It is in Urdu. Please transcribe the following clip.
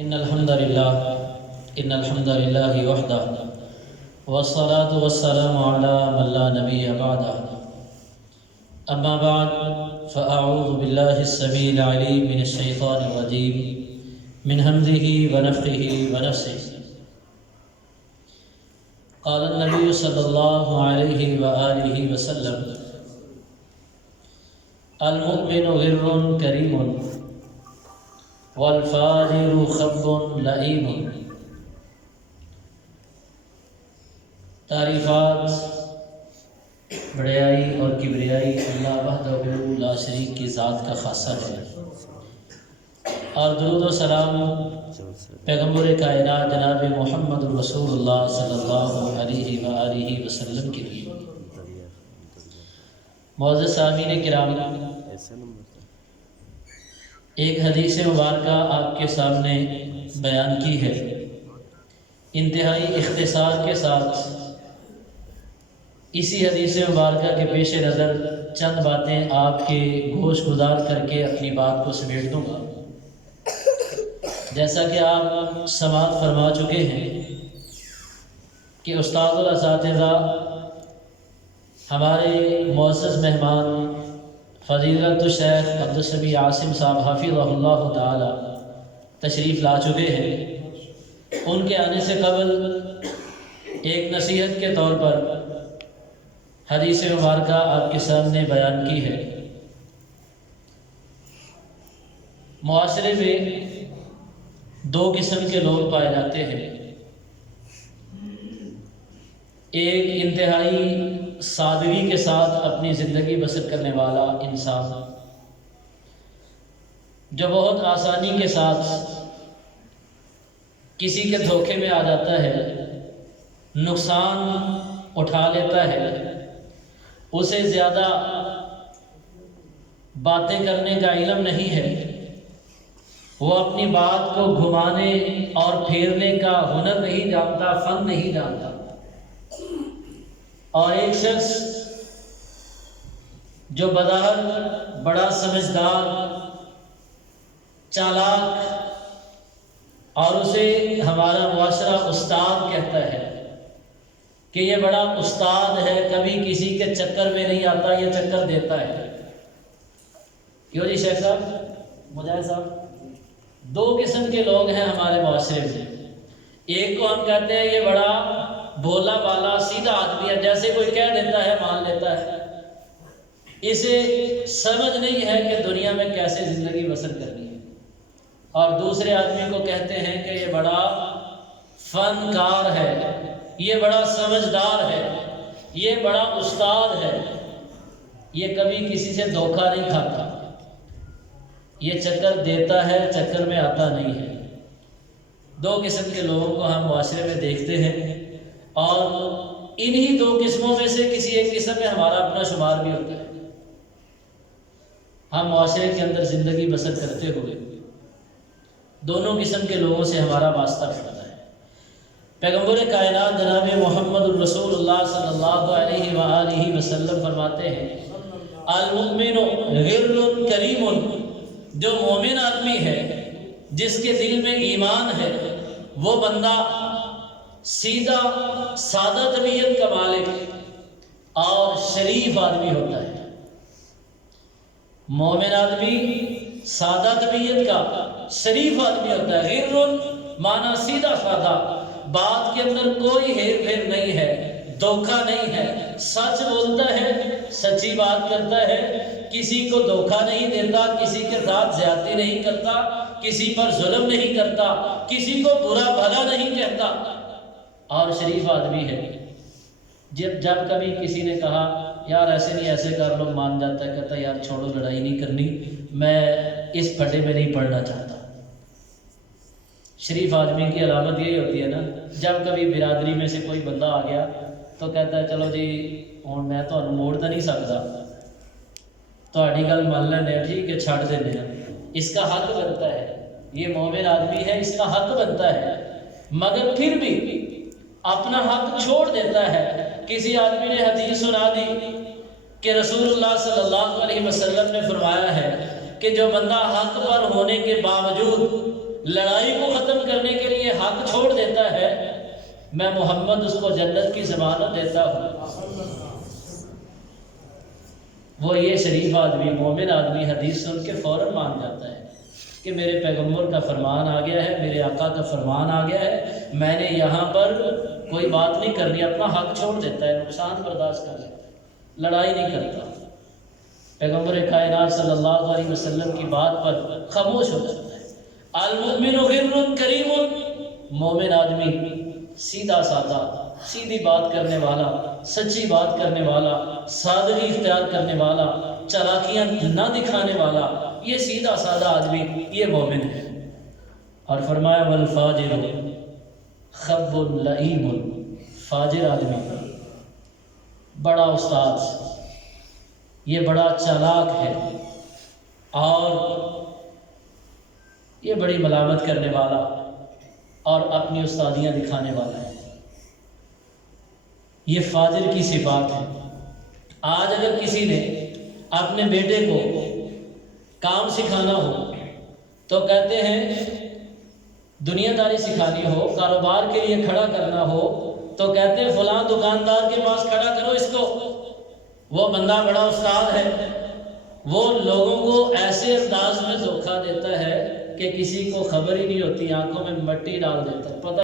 إن الحمد لله وحده والصلاة والسلام على من لا نبي بعده أما بعد فأعوذ بالله السميع العليم من الشيطان الرجيم من همزه ونفخه ونفسه قال النبي صلى الله عليه وآله وسلم المؤمن غر كريم والفاجر خب لئیم۔ تعریفات، بڑیائی اور کبریائی اللہ وحدہ لا شریک کی ذات کا خاصہ ہے، اور درود و سلام پیغمبر کائنات جناب محمد رسول اللہ صلی اللہ علیہ وآلہ وسلم کے لیے۔ معزز سامعین کرام، ایک حدیث مبارکہ آپ کے سامنے بیان کی ہے، انتہائی اختصار کے ساتھ اسی حدیث مبارکہ کے پیش نظر چند باتیں آپ کے گوش گزار کر کے اپنی بات کو سمیٹ دوں گا۔ جیسا کہ آپ سماعت فرما چکے ہیں کہ استاد الاساتذہ ہمارے معزز مہمان فضیلت الشیخ عبدالسمیع عاصم صاحب حفظہ اللہ تعالی تشریف لا چکے ہیں۔ ان کے آنے سے قبل ایک نصیحت کے طور پر حدیث مبارکہ آپ کے سامنے بیان کی ہے۔ معاشرے میں دو قسم کے لوگ پائے جاتے ہیں، ایک انتہائی سادگی کے ساتھ اپنی زندگی بسر کرنے والا انسان جو بہت آسانی کے ساتھ کسی کے دھوکے میں آ جاتا ہے، نقصان اٹھا لیتا ہے، اسے زیادہ باتیں کرنے کا علم نہیں ہے، وہ اپنی بات کو گھمانے اور پھیرنے کا ہنر نہیں جانتا، فن نہیں جانتا، اور ایک شخص جو بظاہر بڑا سمجھدار، چالاک، اور اسے ہمارا معاشرہ استاد کہتا ہے کہ یہ بڑا استاد ہے، کبھی کسی کے چکر میں نہیں آتا، یہ چکر دیتا ہے۔ کیوں جی شیخ صاحب، مجاہد صاحب؟ دو قسم کے لوگ ہیں ہمارے معاشرے میں۔ ایک کو ہم کہتے ہیں یہ بڑا بولا بالا سیدھا آدمی ہے، جیسے کوئی کہہ دیتا ہے مان لیتا ہے، اسے سمجھ نہیں ہے کہ دنیا میں کیسے زندگی بسر کرنی ہے۔ اور دوسرے آدمی کو کہتے ہیں کہ یہ بڑا فنکار ہے، یہ بڑا سمجھدار ہے، یہ بڑا استاد ہے، یہ کبھی کسی سے دھوکہ نہیں کھاتا، یہ چکر دیتا ہے، چکر میں آتا نہیں ہے۔ دو قسم کے لوگوں کو ہم معاشرے میں دیکھتے ہیں، اور انہی دو قسموں میں سے کسی ایک قسم میں ہمارا اپنا شمار بھی ہوتا ہے۔ ہم معاشرے کے اندر زندگی بسر کرتے ہوئے دونوں قسم کے لوگوں سے ہمارا واسطہ پڑتا ہے۔ پیغمبر کائنات جناب محمد الرسول اللہ صلی اللہ علیہ وآلہ وسلم فرماتے ہیں المؤمن غر کریم، جو مومن آدمی ہے، جس کے دل میں ایمان ہے، وہ بندہ سیدھا سادہ طبیعت کا مالک اور شریف آدمی ہوتا ہے۔ مومن آدمی سادہ طبیعت کا شریف آدمی ہوتا ہے۔ غر معنی سیدھا سادہ، بات کے اندر کوئی ہیر پھیر نہیں ہے، دھوکہ نہیں ہے، سچ بولتا ہے، سچی بات کرتا ہے، کسی کو دھوکہ نہیں دیتا، کسی کے ساتھ زیادتی نہیں کرتا، کسی پر ظلم نہیں کرتا، کسی کو برا بھلا نہیں کہتا، اور شریف آدمی ہے۔ جب کبھی کسی نے کہا یار ایسے نہیں ایسے کر لو، مان جاتا ہے، کہتا یار چھوڑو، لڑائی نہیں کرنی، میں اس پھٹے میں نہیں پڑنا چاہتا۔ شریف آدمی کی علامت یہی ہوتی ہے نا، جب کبھی برادری میں سے کوئی بندہ آ گیا تو کہتا ہے چلو جی ہوں میں تو موڑ تو نہیں سکتا، تہاڈی گل مان لینے، ٹھیک ہے چھڑ دینے، اس کا حق بنتا ہے، یہ مومن آدمی ہے، اس کا حق بنتا ہے، مگر پھر بھی اپنا حق چھوڑ دیتا ہے۔ کسی آدمی نے حدیث سنا دی کہ رسول اللہ صلی اللہ علیہ وسلم نے فرمایا ہے کہ جو بندہ حق پر ہونے کے باوجود لڑائی کو ختم کرنے کے لیے حق چھوڑ دیتا ہے، میں محمد اس کو جنت کی ضمانت دیتا ہوں۔ وہ یہ شریف آدمی، مومن آدمی حدیث سن کے فوراً مان جاتا ہے کہ میرے پیغمبر کا فرمان آ گیا ہے، میرے آقا کا فرمان آ گیا ہے، میں نے یہاں پر کوئی بات نہیں کرنی، اپنا حق چھوڑ دیتا ہے، نقصان برداشت کر لیتا ہے، لڑائی نہیں کرتا۔ پیغمبر کائنات صلی اللہ علیہ وسلم کی بات پر خاموش ہو جاتا ہے۔ المؤمن غر کریم، مومن آدمی سیدھا سادہ، سیدھی بات کرنے والا، سچی بات کرنے والا، سادگی اختیار کرنے والا، چالاکیاں نہ دکھانے والا، یہ سیدھا سادہ آدمی یہ مومن ہے۔ اور فرمایا والفاجر خب لئیم، فاجر آدمی، بڑا استاد، یہ بڑا چالاک ہے اور یہ بڑی ملامت کرنے والا اور اپنی استادیاں دکھانے والا ہے۔ یہ فاجر کی صفات ہے۔ آج اگر کسی نے اپنے بیٹے کو کام سکھانا ہو تو کہتے ہیں، دنیا داری سکھانی ہو، کاروبار کے لیے کھڑا کرنا ہو تو کہتے ہیں فلاں دکاندار کے پاس کھڑا کرو اس کو، وہ بندہ بڑا استاد ہے۔ وہ لوگوں کو ایسے انداز میں دھوکہ دیتا ہے کہ کسی کو خبر ہی نہیں ہوتی، آنکھوں میں مٹی ڈال دیتا ہے، پتہ